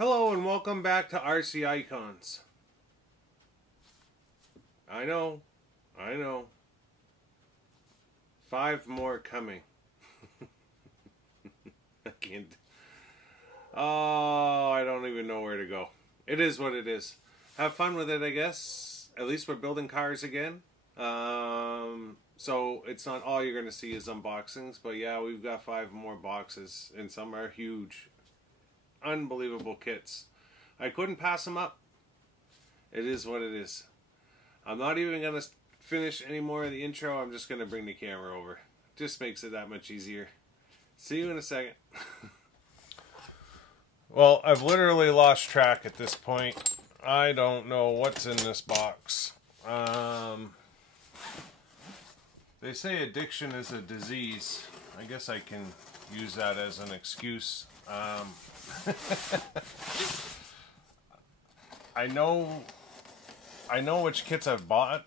Hello and welcome back to RCIcons. I know. 5 more coming. I can't. Oh, I don't even know where to go. It is what it is. Have fun with it, I guess. At least we're building cars again. So it's not all you're going to see is unboxings. But yeah, we've got 5 more boxes. And some are huge. Unbelievable kits. I couldn't pass them up. It is what it is. I'm not even going to finish any more of the intro. I'm just going to bring the camera over. Just makes it that much easier. See you in a second. Well, I've literally lost track at this point. I don't know what's in this box. They say addiction is a disease. I guess I can use that as an excuse. I know which kits I've bought,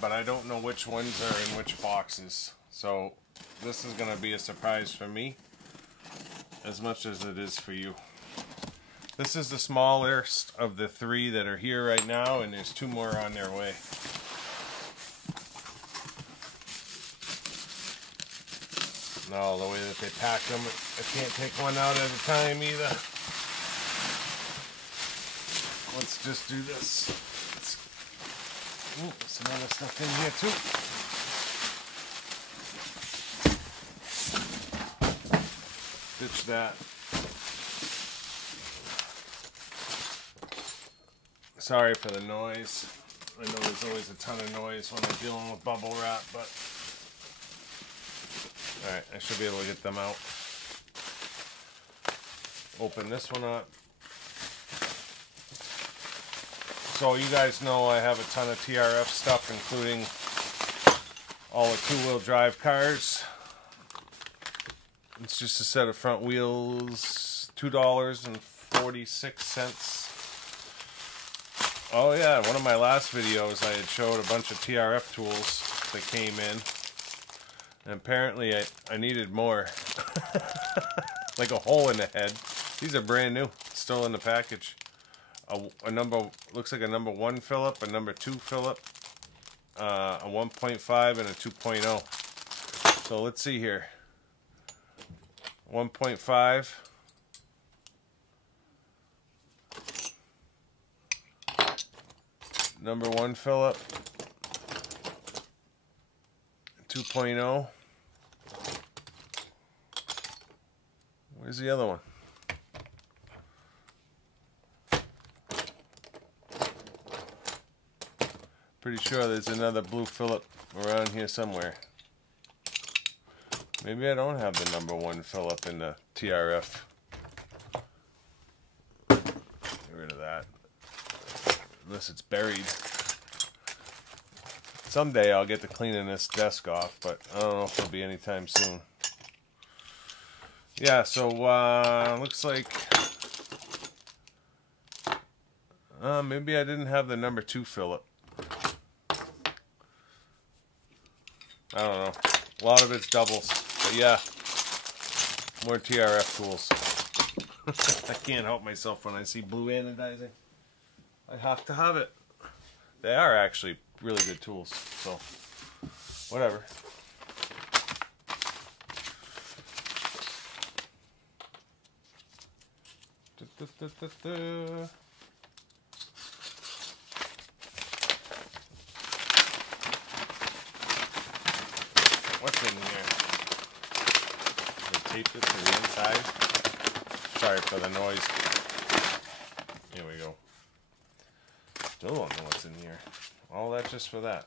but I don't know which ones are in which boxes. So this is going to be a surprise for me as much as it is for you. This is the smallest of the 3 that are here right now, and there's 2 more on their way. No, the way that they pack them, I can't take one out at a time either. Let's just do this. Ooh, some other stuff in here too. Ditch that. Sorry for the noise. I know there's always a ton of noise when I'm dealing with bubble wrap, but alright, I should be able to get them out. Open this one up. So you guys know I have a ton of TRF stuff, including all the 2-wheel drive cars. It's just a set of front wheels, $2.46. Oh yeah, one of my last videos I had showed a bunch of TRF tools that came in. And apparently I needed more. Like a hole in the head. These are brand new, still in the package. Looks like a number 1 Phillip, a number 2 Phillip, a 1.5 and a 2.0. So let's see here. 1.5. Number 1 Phillip. 2.0. Where's the other one? Pretty sure there's another blue Phillip around here somewhere. Maybe I don't have the number 1 Phillip in the TRF. Get rid of that. Unless it's buried. Someday I'll get to cleaning this desk off, but I don't know if it'll be anytime soon. Yeah, so looks like maybe I didn't have the number 2 Phillip. I don't know. A lot of it's doubles. But yeah, more TRF tools. I can't help myself when I see blue anodizing. I have to have it. They are actually really good tools. So, whatever. What's in here? They taped it to the inside. Sorry for the noise. Here we go. Still don't know what's in here. All that just for that.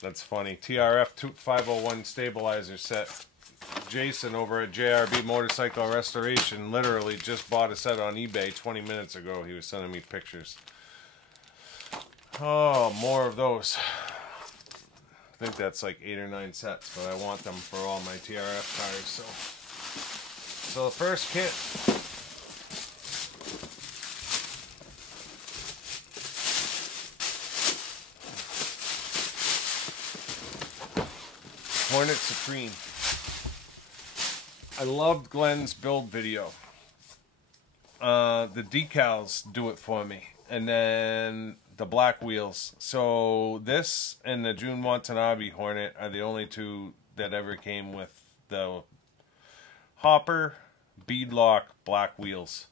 That's funny. TRF 501 stabilizer set. Jason over at JRB Motorcycle Restoration literally just bought a set on eBay 20 minutes ago. He was sending me pictures. Oh, more of those. I think that's like 8 or 9 sets, but I want them for all my TRF cars. So the first kit. Hornet Supreme. I loved Glenn's build video. the decals do it for me, and then the black wheels. So this and the June Watanabe Hornet are the only two that ever came with the hopper beadlock black wheels.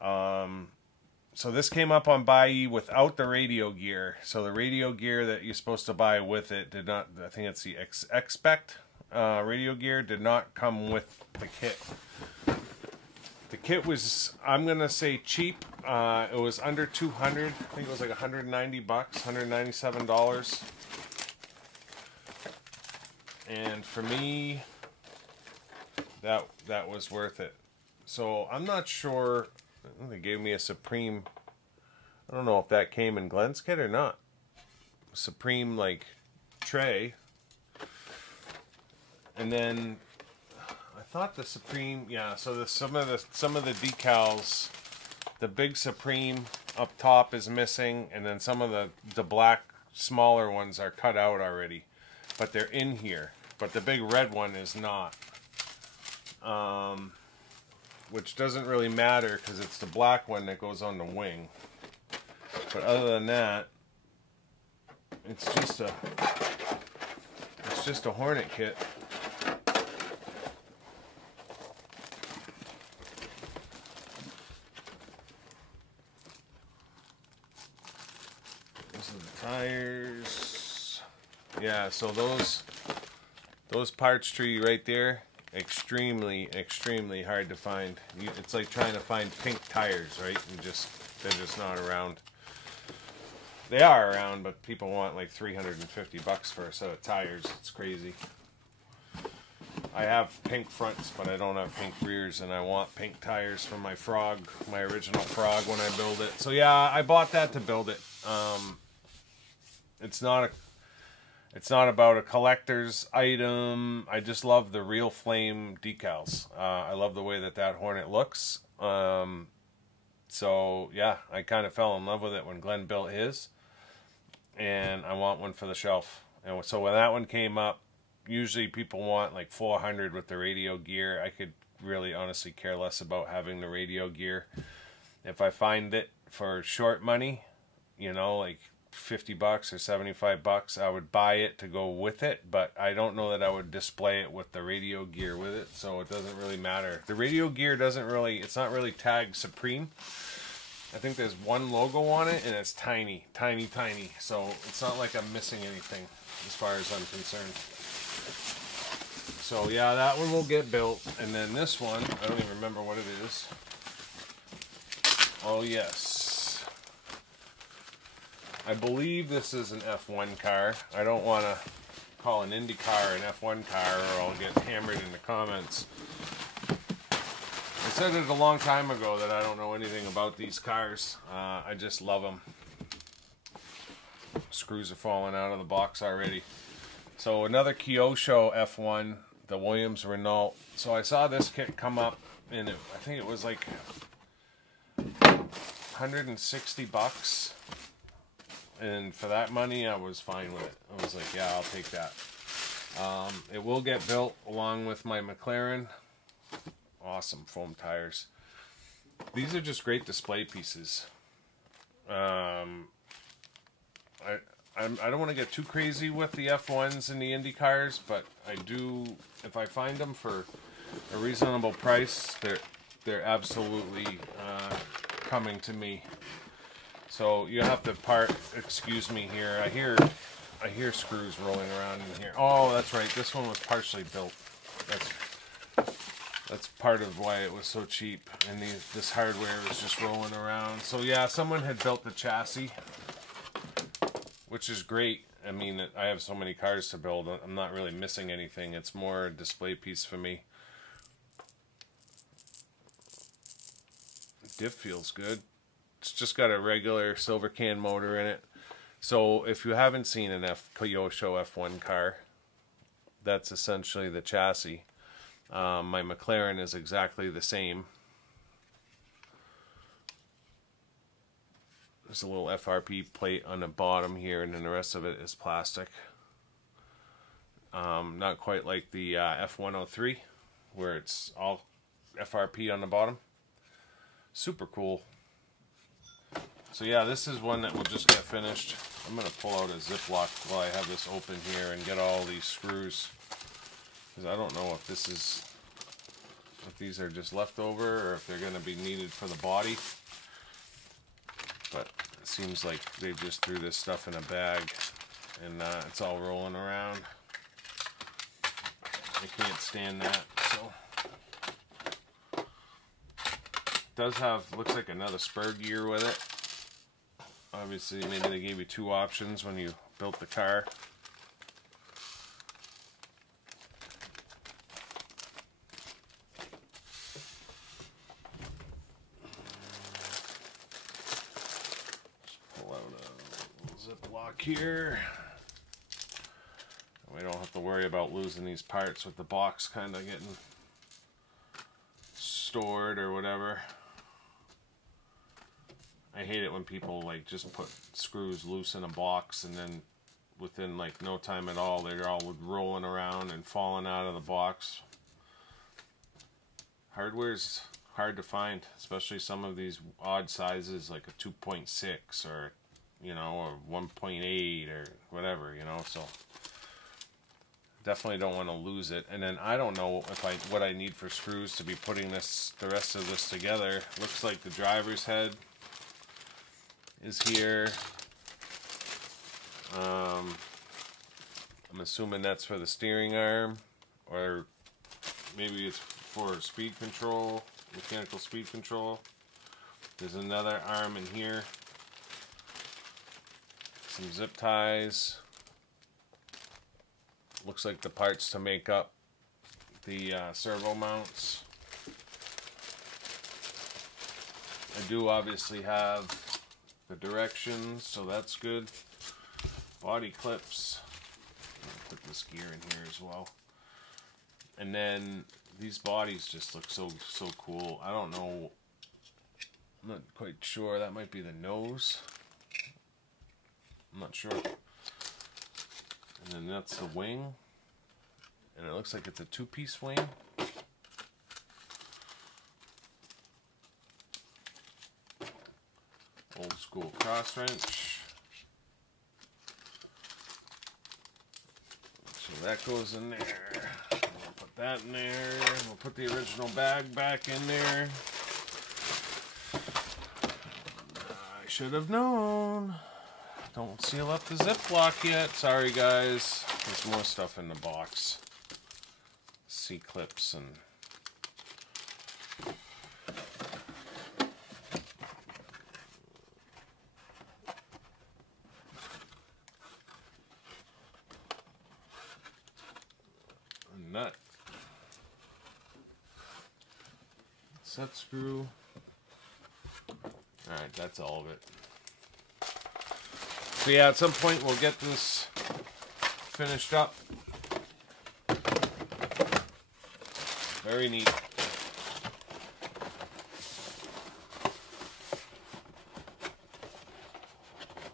So this came up on Buyee without the radio gear. So the radio gear that you're supposed to buy with it did not, I think it's the Expect radio gear, did not come with the kit. The kit was, I'm going to say cheap. It was under 200. I think it was like 190 bucks, $197. And for me, that was worth it. So I'm not sure. They gave me a Supreme. I don't know if that came in Glenn's kit or not. Supreme like tray. And then I thought the Supreme, yeah. So some of the decals, the big Supreme up top is missing, and then some of the black smaller ones are cut out already, but they're in here. But the big red one is not. Which doesn't really matter because it's the black one that goes on the wing. But other than that, it's just a Hornet kit. These are the tires. Yeah, so those parts tree right there, extremely hard to find. It's like trying to find pink tires, right? They're just not around. They are around, but people want like 350 bucks for a set of tires. It's crazy. I have pink fronts, but I don't have pink rears, and I want pink tires for my Frog, my original Frog, when I build it. So yeah, I bought that to build it. It's not about a collector's item. I just love the Real Flame decals. I love the way that Hornet looks. So yeah, I kind of fell in love with it when Glenn built his, and I want one for the shelf. And so when that one came up, usually people want like 400 with the radio gear. I could really honestly care less about having the radio gear. If I find it for short money, you know, like 50 bucks or 75 bucks, I would buy it to go with it, but I don't know that I would display it with the radio gear with it, so it doesn't really matter. The radio gear it's not really tagged Supreme. I think there's one logo on it, and it's tiny, so it's not like I'm missing anything as far as I'm concerned. So yeah, that one will get built, and then this one, I don't even remember what it is. Oh yes, I believe this is an F1 car. I don't want to call an Indy car an F1 car, or I'll get hammered in the comments. I said it a long time ago that I don't know anything about these cars. I just love them. Screws are falling out of the box already. So another Kyosho F1, the Williams Renault. So I saw this kit come up, and I think it was like 160 bucks. And for that money, I was fine with it. I was like, yeah, I'll take that. It will get built along with my McLaren. Awesome foam tires. These are just great display pieces. I don't want to get too crazy with the F1s and the Indy cars, but I do, if I find them for a reasonable price, they're absolutely coming to me. So you have to excuse me here. I hear screws rolling around in here. Oh, that's right. This one was partially built. That's part of why it was so cheap, and this hardware was just rolling around. So yeah, someone had built the chassis, which is great. I mean, I have so many cars to build. I'm not really missing anything. It's more a display piece for me. The diff feels good. It's just got a regular silver can motor in it. So if you haven't seen an Kyosho F1 car, that's essentially the chassis. My McLaren is exactly the same. There's a little FRP plate on the bottom here, and then the rest of it is plastic. Not quite like the F103, where it's all FRP on the bottom. Super cool. So yeah, this is one that will just get finished. I'm going to pull out a Ziploc while I have this open here and get all these screws. Because I don't know if this is, if these are just leftover or if they're going to be needed for the body. But it seems like they just threw this stuff in a bag and it's all rolling around. I can't stand that. So it does have, looks like another spur gear with it. Obviously, maybe they gave you two options when you built the car. Just pull out a Ziploc here. We don't have to worry about losing these parts with the box kind of getting stored or whatever. I hate it when people like just put screws loose in a box and then within like no time at all they're all rolling around and falling out of the box. Hardware's hard to find, especially some of these odd sizes like a 2.6 or, you know, or 1.8 or whatever, you know, so definitely don't want to lose it. And then I don't know if what I need for screws to be putting this, the rest of this together. Looks like the driver's head is here. I'm assuming that's for the steering arm, or maybe it's for speed control, mechanical speed control. There's another arm in here. Some zip ties. Looks like the parts to make up the servo mounts. I do obviously have the directions, so that's good. Body clips. I'm gonna put this gear in here as well. And then these bodies just look so cool. I don't know. I'm not quite sure. That might be the nose. I'm not sure. And then that's the wing. And it looks like it's a two-piece wing. Old school cross wrench. So that goes in there. We'll put that in there. We'll put the original bag back in there. I should have known. Don't seal up the Ziploc yet. Sorry guys. There's more stuff in the box. C-clips and a nut. Set screw. Alright, that's all of it. So yeah, at some point we'll get this finished up. Very neat.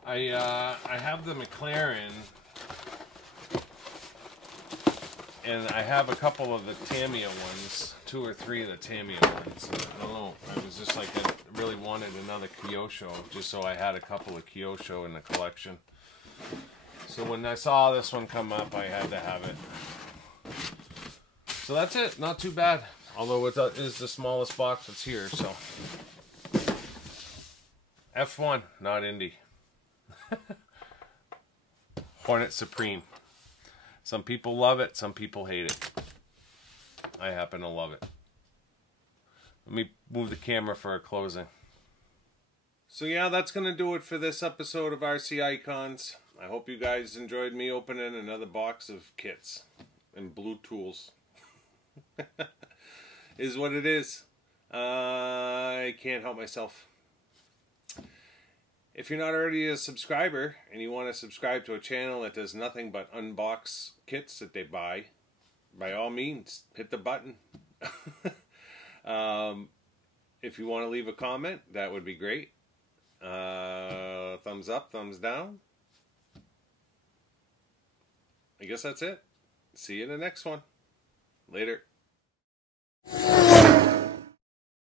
I have the McLaren, and I have a couple of the Tamiya ones, 2 or 3 of the Tamiya ones. I don't know. I was just like, I really wanted another Kyosho, just so I had a couple of Kyosho in the collection. So when I saw this one come up, I had to have it. So that's it. Not too bad. Although it is the smallest box that's here, so. F1, not Indy. Hornet Supreme. Some people love it, some people hate it. I happen to love it. Let me move the camera for a closing. So yeah, that's going to do it for this episode of RCIcons. I hope you guys enjoyed me opening another box of kits and blue tools. Is what it is. I can't help myself. If you're not already a subscriber and you want to subscribe to a channel that does nothing but unbox kits that they buy, by all means, hit the button. If you want to leave a comment, that would be great. Thumbs up, thumbs down. I guess that's it. See you in the next one. Later.